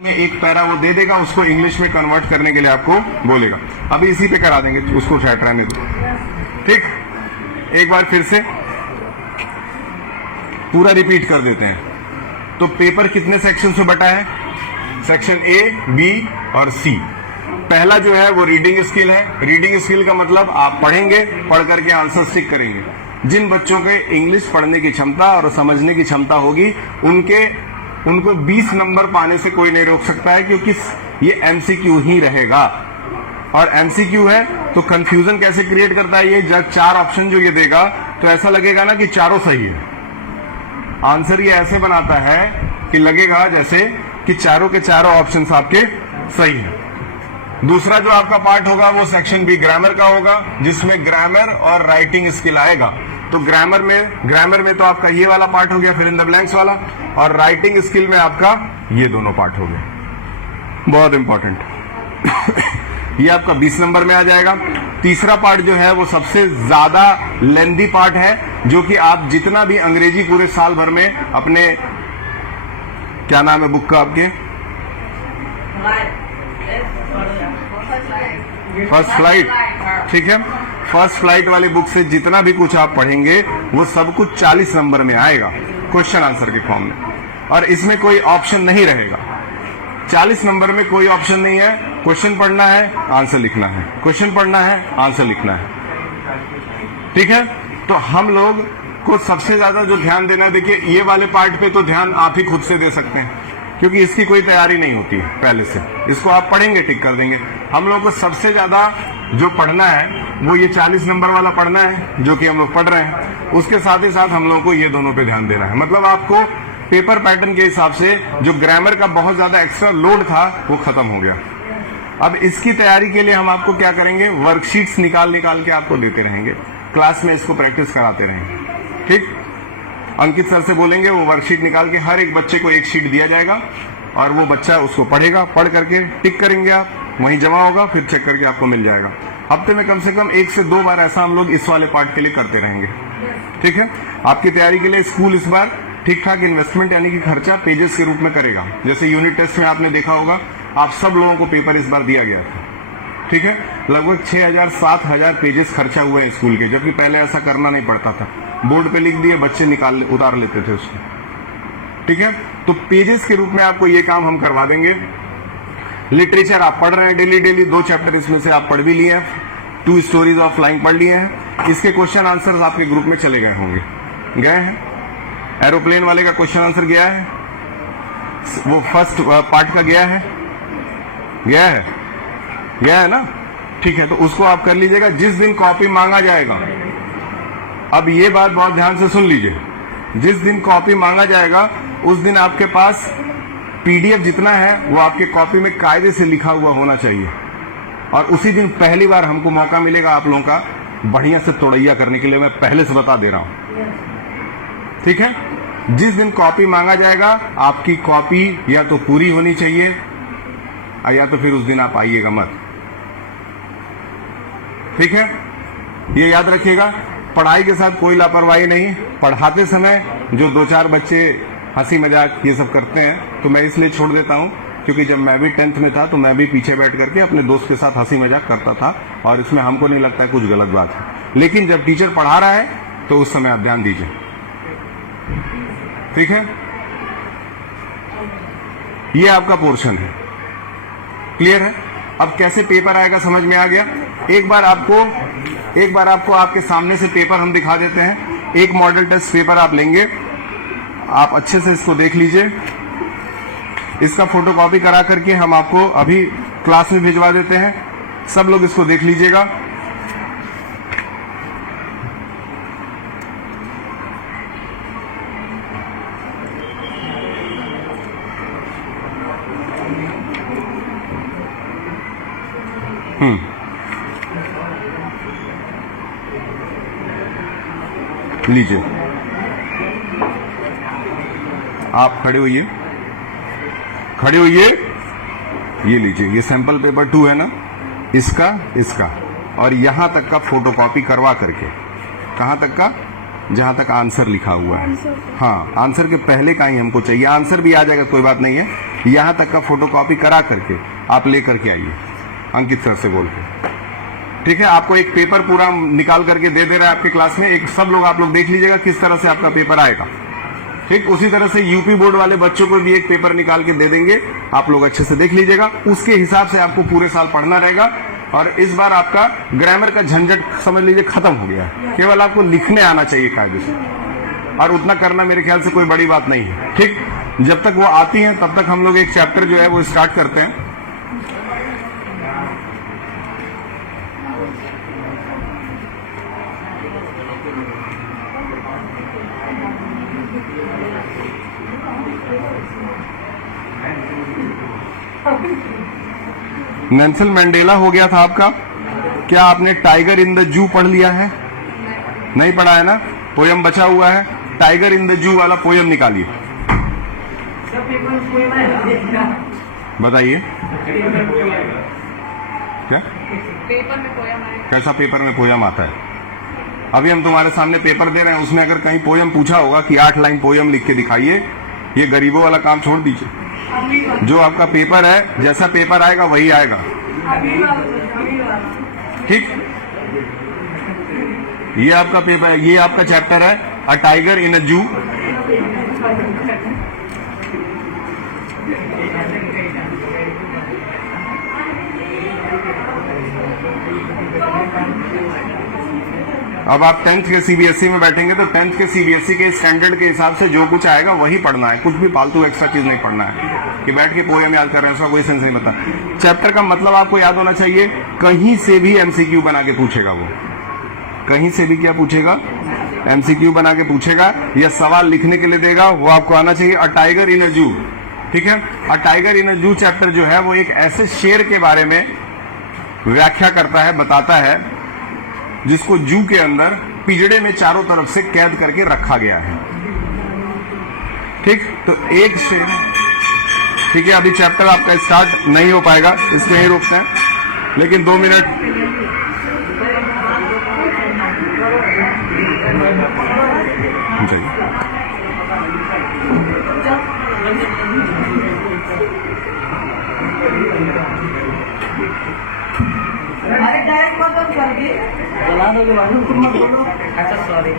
में एक पैरा वो दे देगा, उसको इंग्लिश में कन्वर्ट करने के लिए आपको बोलेगा। अभी इसी पे करा देंगे, उसको शायद रहने दो। ठीक, एक बार फिर से पूरा रिपीट कर देते हैं। तो पेपर कितने सेक्शन से बटा है? सेक्शन ए, बी और सी। पहला जो है वो रीडिंग स्किल है। रीडिंग स्किल का मतलब आप पढ़ेंगे, पढ़ करके आंसर स्टिक करेंगे। जिन बच्चों के इंग्लिश पढ़ने की क्षमता और समझने की क्षमता होगी उनको 20 नंबर पाने से कोई नहीं रोक सकता है, क्योंकि ये एमसीक्यू ही रहेगा। और एमसीक्यू है तो कंफ्यूजन कैसे क्रिएट करता है ये, जब 4 ऑप्शन जो ये देगा तो ऐसा लगेगा ना कि चारों सही है। आंसर ये ऐसे बनाता है कि लगेगा जैसे कि चारों के चारों ऑप्शन आपके सही है। दूसरा जो आपका पार्ट होगा वो सेक्शन बी ग्रामर का होगा, जिसमें ग्रामर और राइटिंग स्किल आएगा। तो ग्रामर में तो आपका ये वाला पार्ट हो गया, फिर इन द ब्लैंक्स वाला, और राइटिंग स्किल में आपका ये दोनों पार्ट हो गए। बहुत इंपॉर्टेंट ये आपका 20 नंबर में आ जाएगा। तीसरा पार्ट जो है वो सबसे ज्यादा लेंथी पार्ट है, जो कि आप जितना भी अंग्रेजी पूरे साल भर में अपने, क्या नाम है बुक का आपके, फर्स्ट फ्लाइट, ठीक है, फर्स्ट फ्लाइट वाली बुक से जितना भी कुछ आप पढ़ेंगे वो सब कुछ 40 नंबर में आएगा, क्वेश्चन आंसर के फॉर्म में। और इसमें कोई ऑप्शन नहीं रहेगा। 40 नंबर में कोई ऑप्शन नहीं है। क्वेश्चन पढ़ना है, आंसर लिखना है, क्वेश्चन पढ़ना है, आंसर लिखना है। ठीक है, तो हम लोग को सबसे ज्यादा जो ध्यान देना है, देखिए ये वाले पार्ट पे तो ध्यान आप ही खुद से दे सकते हैं, क्योंकि इसकी कोई तैयारी नहीं होती है पहले से। इसको आप पढ़ेंगे, टिक कर देंगे। हम लोग को सबसे ज्यादा जो पढ़ना है वो ये 40 नंबर वाला पढ़ना है, जो कि हम लोग पढ़ रहे हैं। उसके साथ ही साथ हम लोगों को ये दोनों पे ध्यान देना है। मतलब आपको पेपर पैटर्न के हिसाब से जो ग्रामर का बहुत ज्यादा एक्स्ट्रा लोड था वो खत्म हो गया। अब इसकी तैयारी के लिए हम आपको क्या करेंगे, वर्कशीट्स निकाल के आपको देते रहेंगे, क्लास में इसको प्रैक्टिस कराते रहेंगे। ठीक, अंकित सर से बोलेंगे वो वर्कशीट निकाल के हर एक बच्चे को एक शीट दिया जाएगा, और वो बच्चा उसको पढ़ेगा, पढ़ करके टिक करेंगे आप, वहीं जमा होगा, फिर चेक करके आपको मिल जाएगा। हफ्ते में कम से कम 1 से 2 बार ऐसा हम लोग इस वाले पार्ट के लिए करते रहेंगे। ठीक है, आपकी तैयारी के लिए स्कूल इस बार ठीक ठाक इन्वेस्टमेंट यानी कि खर्चा पेजेस के रूप में करेगा। जैसे यूनिट टेस्ट में आपने देखा होगा, आप सब लोगों को पेपर इस बार दिया गया था। ठीक है, लगभग 6000-7000 पेजेस खर्चा हुए हैं स्कूल के, जबकि पहले ऐसा करना नहीं पड़ता था। बोर्ड पे लिख दिए, बच्चे उतार लेते थे उसको। ठीक है, तो पेजेस के रूप में आपको ये काम हम करवा देंगे। लिटरेचर आप पढ़ रहे हैं डेली 2 चैप्टर इसमें से आप पढ़ भी लिए हैं, 2 स्टोरीज ऑफ फ्लाइंग पढ़ लिए हैं। इसके क्वेश्चन आंसर आपके ग्रुप में चले गए होंगे, गए हैं। एरोप्लेन वाले का क्वेश्चन आंसर गया है, वो फर्स्ट पार्ट का गया है ना। ठीक है, तो उसको आप कर लीजिएगा जिस दिन कॉपी मांगा जाएगा। अब ये बात बहुत ध्यान से सुन लीजिए, जिस दिन कॉपी मांगा जाएगा उस दिन आपके पास पीडीएफ जितना है वो आपके कॉपी में कायदे से लिखा हुआ होना चाहिए। और उसी दिन पहली बार हमको मौका मिलेगा आप लोगों का बढ़िया से तोड़ैया करने के लिए, मैं पहले से बता दे रहा हूं। ठीक है, जिस दिन कॉपी मांगा जाएगा आपकी कॉपी या तो पूरी होनी चाहिए, या तो फिर उस दिन आप आइएगा मत। ठीक है, ये याद रखिएगा। पढ़ाई के साथ कोई लापरवाही नहीं। पढ़ाते समय जो 2-4 बच्चे हंसी मजाक ये सब करते हैं, तो मैं इसलिए छोड़ देता हूं, क्योंकि जब मैं भी 10th में था तो मैं भी पीछे बैठ करके अपने दोस्त के साथ हंसी मजाक करता था, और इसमें हमको नहीं लगता है कुछ गलत बात है। लेकिन जब टीचर पढ़ा रहा है तो उस समय आप ध्यान दीजिए। ठीक है, ये आपका पोर्शन है, क्लियर है। अब कैसे पेपर आएगा समझ में आ गया। एक बार आपको आपके सामने से पेपर हम दिखा देते हैं। एक मॉडल टेस्ट पेपर आप लेंगे, आप अच्छे से इसको देख लीजिए। इसका फोटोकॉपी करा करके हम आपको अभी क्लास में भिजवा देते हैं, सब लोग इसको देख लीजिएगा। लीजिए, आप खड़े होइए, ये लीजिए, ये सैंपल पेपर 2 है ना, इसका और यहां तक का फोटोकॉपी करवा करके, कहां तक का, जहां तक आंसर लिखा हुआ है। हाँ, आंसर के पहले का ही हमको चाहिए। आंसर भी आ जाएगा, कोई बात नहीं है, यहाँ तक का फोटोकॉपी करा करके आप लेकर के आइए अंकित सर से बोल के। ठीक है, आपको एक पेपर पूरा निकाल करके दे रहा है आपकी क्लास में, एक सब लोग आप लोग देख लीजिएगा किस तरह से आपका पेपर आएगा। ठीक, उसी तरह से यूपी बोर्ड वाले बच्चों को भी एक पेपर निकाल के दे देंगे, आप लोग अच्छे से देख लीजिएगा। उसके हिसाब से आपको पूरे साल पढ़ना रहेगा। और इस बार आपका ग्रामर का झंझट समझ लीजिए खत्म हो गया है, केवल आपको लिखने आना चाहिए कायदे से, और उतना करना मेरे ख्याल से कोई बड़ी बात नहीं है। ठीक, जब तक वो आती हैं तब तक हम लोग एक चैप्टर जो है वो स्टार्ट करते हैं। नेल्सन मंडेला हो गया था आपका। क्या आपने टाइगर इन द जू पढ़ लिया है? नहीं पढ़ा है ना? पोयम बचा हुआ है, टाइगर इन द जू वाला पोयम निकालिए। बताइए क्या पेपर में पोयम आए? कैसा पेपर में पोयम आता है? अभी हम तुम्हारे सामने पेपर दे रहे हैं, उसमें अगर कहीं पोयम पूछा होगा कि 8 लाइन पोयम लिख के दिखाइए, ये गरीबों वाला काम छोड़ दीजिए। जो आपका पेपर है, जैसा पेपर आएगा वही आएगा। ठीक, ये आपका पेपर, ये आपका चैप्टर है अ टाइगर इन अ जू। अब आप 10th के सीबीएसई में बैठेंगे तो 10th के सीबीएसई के स्टैंडर्ड के हिसाब से जो कुछ आएगा वही पढ़ना है, कुछ भी फालतू एक्स्ट्रा चीज नहीं पढ़ना है कि बैठ के पोयम याद कर रहे हैं, उसका कोई सेंस नहीं बता। चैप्टर का मतलब आपको याद होना चाहिए। कहीं से भी एमसीक्यू बना के पूछेगा वो, कहीं से भी क्या पूछेगा? एमसीक्यू बना के पूछेगा या सवाल लिखने के लिए देगा, वो आपको आना चाहिए। अ टाइगर इन अ जू, ठीक है। अ टाइगर इन अ जू चैप्टर जो है वो एक ऐसे शेर के बारे में व्याख्या करता है, बताता है, जिसको जू के अंदर पिंजड़े में चारों तरफ से कैद करके रखा गया है। ठीक, तो एक शेर, ठीक है। अभी चैप्टर आपका स्टार्ट नहीं हो पाएगा, इसमें ही रोकते हैं, लेकिन 2 मिनट चाहिए। अरे डायरेक्ट मत बंद कर दी, चला दो मालूम तुम मत बोलो। अच्छा सॉरी।